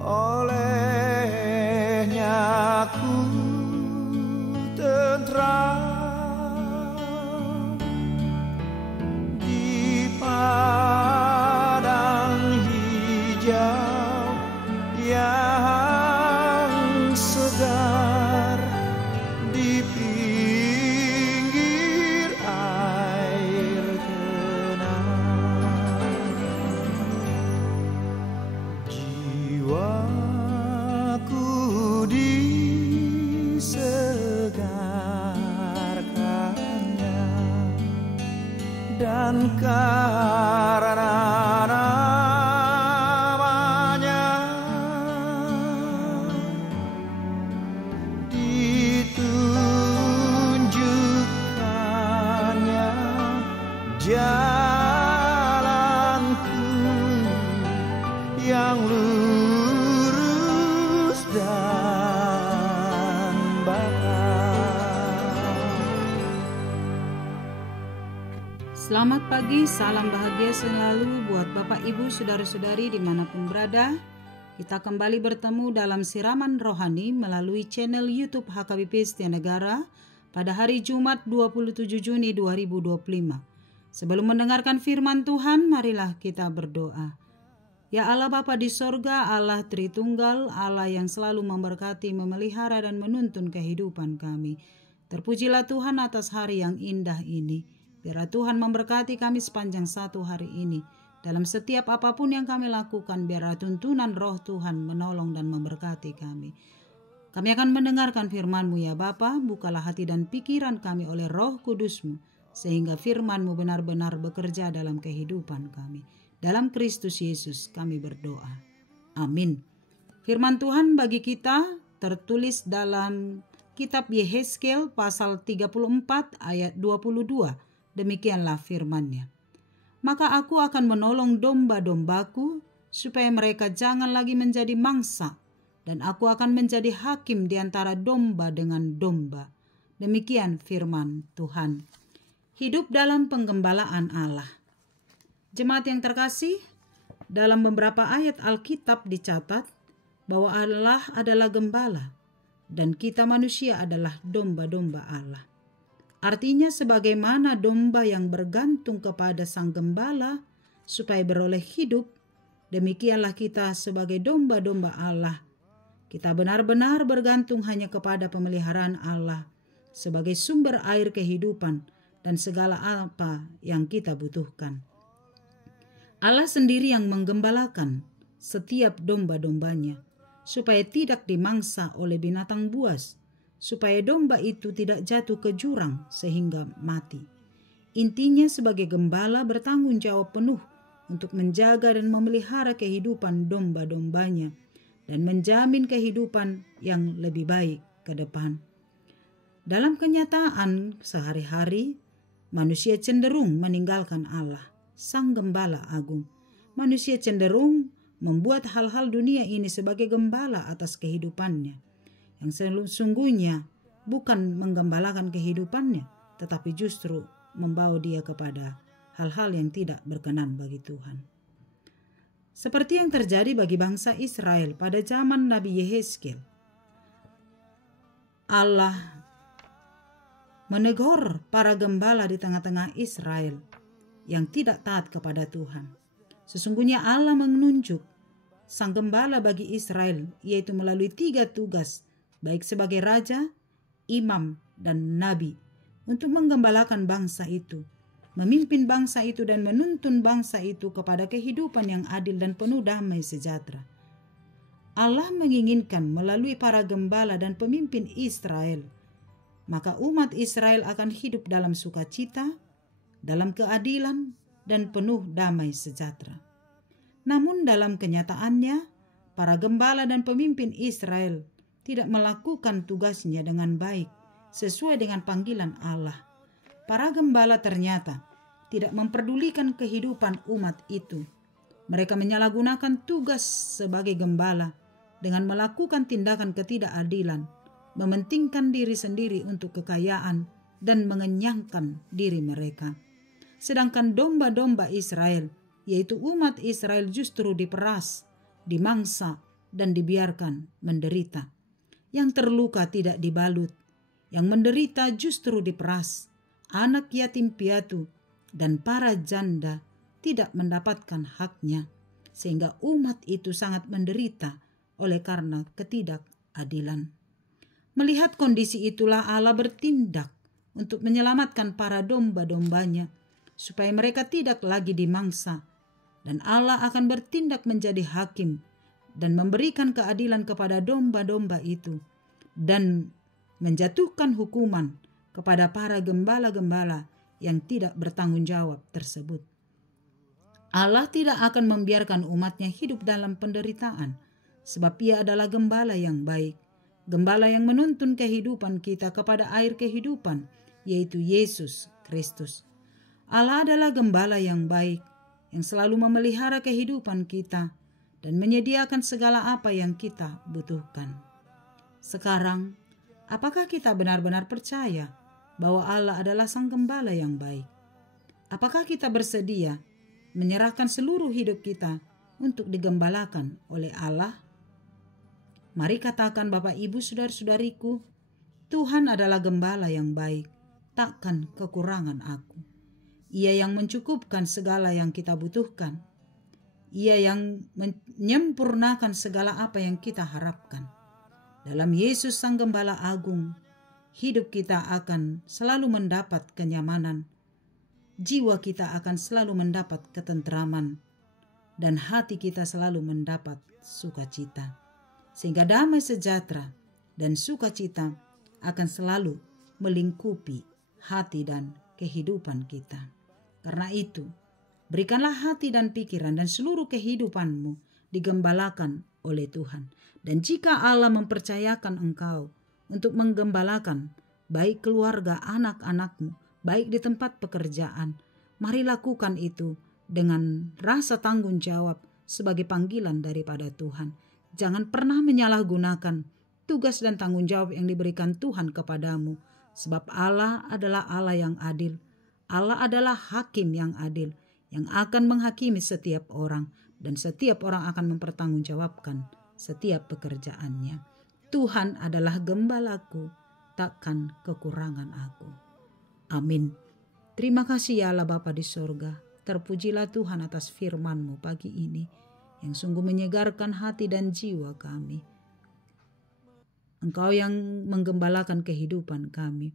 olehnya ku tentram di padang hijau yang segar, di pinggir air tenang. Jiwaku disegarkannya, dan karena namanya ditunjukkannya jalanku yang lurus dan bakal. Selamat pagi, salam bahagia selalu buat Bapak Ibu Saudara-saudari dimanapun berada. Kita kembali bertemu dalam siraman rohani melalui channel YouTube HKBP Setia Negara pada hari Jumat 27 Juni 2025. Sebelum mendengarkan firman Tuhan, marilah kita berdoa. Ya Allah Bapa di sorga, Allah Tritunggal, Allah yang selalu memberkati, memelihara dan menuntun kehidupan kami. Terpujilah Tuhan atas hari yang indah ini. Biarlah Tuhan memberkati kami sepanjang satu hari ini. Dalam setiap apapun yang kami lakukan, biarlah tuntunan roh Tuhan menolong dan memberkati kami. Kami akan mendengarkan firman-Mu ya Bapa, bukalah hati dan pikiran kami oleh roh kudus-Mu, sehingga firman-Mu benar-benar bekerja dalam kehidupan kami. Dalam Kristus Yesus kami berdoa. Amin. Firman Tuhan bagi kita tertulis dalam kitab Yehezkiel pasal 34 ayat 22. Demikianlah firman-Nya. Maka aku akan menolong domba-dombaku supaya mereka jangan lagi menjadi mangsa, dan aku akan menjadi hakim di antara domba dengan domba. Demikian firman Tuhan. Hidup dalam penggembalaan Allah. Jemaat yang terkasih, dalam beberapa ayat Alkitab dicatat bahwa Allah adalah gembala dan kita manusia adalah domba-domba Allah. Artinya sebagaimana domba yang bergantung kepada sang gembala supaya beroleh hidup, demikianlah kita sebagai domba-domba Allah. Kita benar-benar bergantung hanya kepada pemeliharaan Allah sebagai sumber air kehidupan dan segala apa yang kita butuhkan. Allah sendiri yang menggembalakan setiap domba-dombanya supaya tidak dimangsa oleh binatang buas, supaya domba itu tidak jatuh ke jurang sehingga mati. Intinya sebagai gembala bertanggung jawab penuh untuk menjaga dan memelihara kehidupan domba-dombanya dan menjamin kehidupan yang lebih baik ke depan. Dalam kenyataan sehari-hari, manusia cenderung meninggalkan Allah, Sang Gembala Agung. Manusia cenderung membuat hal-hal dunia ini sebagai gembala atas kehidupannya, yang sesungguhnya bukan menggembalakan kehidupannya, tetapi justru membawa dia kepada hal-hal yang tidak berkenan bagi Tuhan. Seperti yang terjadi bagi bangsa Israel pada zaman Nabi Yehezkiel. Allah menegur para gembala di tengah-tengah Israel yang tidak taat kepada Tuhan. Sesungguhnya Allah menunjuk sang gembala bagi Israel, yaitu melalui 3 tugas, baik sebagai raja, imam, dan nabi, untuk menggembalakan bangsa itu, memimpin bangsa itu dan menuntun bangsa itu kepada kehidupan yang adil dan penuh damai sejahtera. Allah menginginkan melalui para gembala dan pemimpin Israel, maka umat Israel akan hidup dalam sukacita, dalam keadilan, dan penuh damai sejahtera. Namun dalam kenyataannya, para gembala dan pemimpin Israel tidak melakukan tugasnya dengan baik sesuai dengan panggilan Allah. Para gembala ternyata tidak memperdulikan kehidupan umat itu. Mereka menyalahgunakan tugas sebagai gembala dengan melakukan tindakan ketidakadilan, mementingkan diri sendiri untuk kekayaan, dan mengenyangkan diri mereka. Sedangkan domba-domba Israel, yaitu umat Israel, justru diperas, dimangsa, dan dibiarkan menderita. Yang terluka tidak dibalut, yang menderita justru diperas. Anak yatim piatu dan para janda tidak mendapatkan haknya, sehingga umat itu sangat menderita oleh karena ketidakadilan. Melihat kondisi itulah Allah bertindak untuk menyelamatkan para domba-dombanya, supaya mereka tidak lagi dimangsa. Dan Allah akan bertindak menjadi hakim dan memberikan keadilan kepada domba-domba itu, dan menjatuhkan hukuman kepada para gembala-gembala yang tidak bertanggung jawab tersebut. Allah tidak akan membiarkan umatnya hidup dalam penderitaan, sebab Ia adalah gembala yang baik, gembala yang menuntun kehidupan kita kepada air kehidupan, yaitu Yesus Kristus. Allah adalah gembala yang baik, yang selalu memelihara kehidupan kita dan menyediakan segala apa yang kita butuhkan. Sekarang, apakah kita benar-benar percaya bahwa Allah adalah Sang Gembala yang baik? Apakah kita bersedia menyerahkan seluruh hidup kita untuk digembalakan oleh Allah? Mari katakan, Bapak, Ibu, saudara-saudariku, Tuhan adalah gembala yang baik, takkan kekurangan aku. Ia yang mencukupkan segala yang kita butuhkan. Ia yang menyempurnakan segala apa yang kita harapkan. Dalam Yesus Sang Gembala Agung, hidup kita akan selalu mendapat kenyamanan. Jiwa kita akan selalu mendapat ketentraman. Dan hati kita selalu mendapat sukacita. Sehingga damai sejahtera dan sukacita akan selalu melingkupi hati dan kehidupan kita. Karena itu, berikanlah hati dan pikiran dan seluruh kehidupanmu digembalakan oleh Tuhan. Dan jika Allah mempercayakan engkau untuk menggembalakan baik keluarga anak-anakmu, baik di tempat pekerjaan, mari lakukan itu dengan rasa tanggung jawab sebagai panggilan daripada Tuhan. Jangan pernah menyalahgunakan tugas dan tanggung jawab yang diberikan Tuhan kepadamu, sebab Allah adalah Allah yang adil. Allah adalah hakim yang adil, yang akan menghakimi setiap orang, dan setiap orang akan mempertanggungjawabkan setiap pekerjaannya. Tuhan adalah gembalaku, takkan kekurangan aku. Amin. Terima kasih ya Allah Bapa di sorga. Terpujilah Tuhan atas firman-Mu pagi ini, yang sungguh menyegarkan hati dan jiwa kami. Engkau yang menggembalakan kehidupan kami.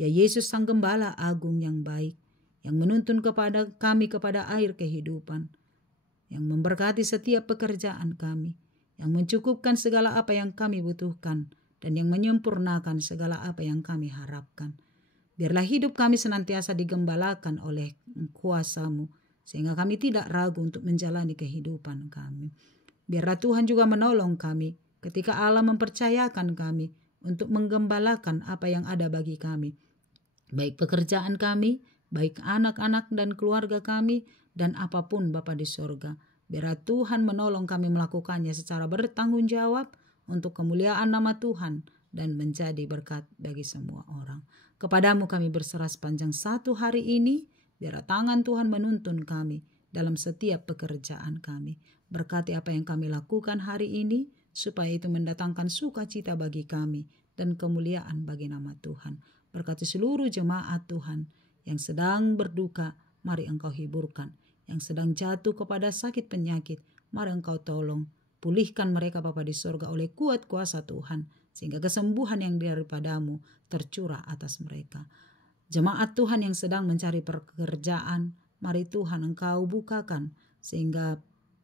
Ya Yesus Sang Gembala Agung yang baik, yang menuntun kepada kami kepada air kehidupan, yang memberkati setiap pekerjaan kami, yang mencukupkan segala apa yang kami butuhkan, dan yang menyempurnakan segala apa yang kami harapkan. Biarlah hidup kami senantiasa digembalakan oleh kuasa-Mu, sehingga kami tidak ragu untuk menjalani kehidupan kami. Biarlah Tuhan juga menolong kami ketika Allah mempercayakan kami untuk menggembalakan apa yang ada bagi kami, baik pekerjaan kami, baik anak-anak dan keluarga kami, dan apapun Bapa di sorga. Biarlah Tuhan menolong kami melakukannya secara bertanggung jawab untuk kemuliaan nama Tuhan dan menjadi berkat bagi semua orang. Kepadamu kami berserah sepanjang satu hari ini. Biarlah tangan Tuhan menuntun kami dalam setiap pekerjaan kami. Berkati apa yang kami lakukan hari ini, supaya itu mendatangkan sukacita bagi kami dan kemuliaan bagi nama Tuhan. Berkati seluruh jemaat Tuhan yang sedang berduka, mari Engkau hiburkan. Yang sedang jatuh kepada sakit penyakit, mari Engkau tolong. Pulihkan mereka Bapa di sorga oleh kuat kuasa Tuhan, sehingga kesembuhan yang daripadamu tercurah atas mereka. Jemaat Tuhan yang sedang mencari pekerjaan, mari Tuhan Engkau bukakan, sehingga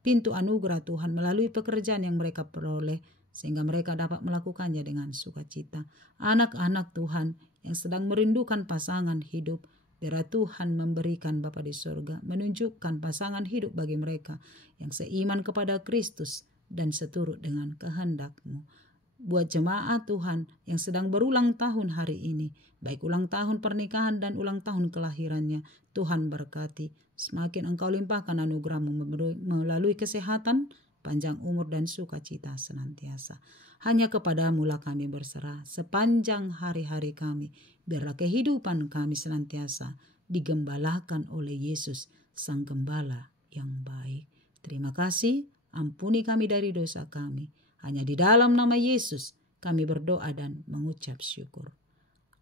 pintu anugerah Tuhan melalui pekerjaan yang mereka peroleh, sehingga mereka dapat melakukannya dengan sukacita. Anak-anak Tuhan yang sedang merindukan pasangan hidup, biarlah Tuhan memberikan Bapa di sorga, menunjukkan pasangan hidup bagi mereka yang seiman kepada Kristus dan seturut dengan kehendak-Mu. Buat jemaat Tuhan yang sedang berulang tahun hari ini, baik ulang tahun pernikahan dan ulang tahun kelahirannya, Tuhan berkati. Semakin Engkau limpahkan anugerah-Mu melalui kesehatan, panjang umur dan sukacita senantiasa. Hanya kepadamu lah kami berserah sepanjang hari-hari kami. Biarlah kehidupan kami senantiasa digembalakan oleh Yesus, Sang Gembala yang baik. Terima kasih. Ampuni kami dari dosa kami. Hanya di dalam nama Yesus kami berdoa dan mengucap syukur.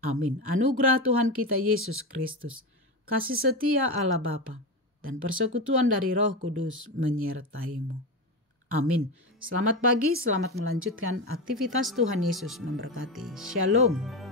Amin. Anugerah Tuhan kita Yesus Kristus, kasih setia Allah Bapa, dan persekutuan dari Roh Kudus menyertaimu. Amin. Selamat pagi, selamat melanjutkan aktivitas. Tuhan Yesus memberkati. Shalom.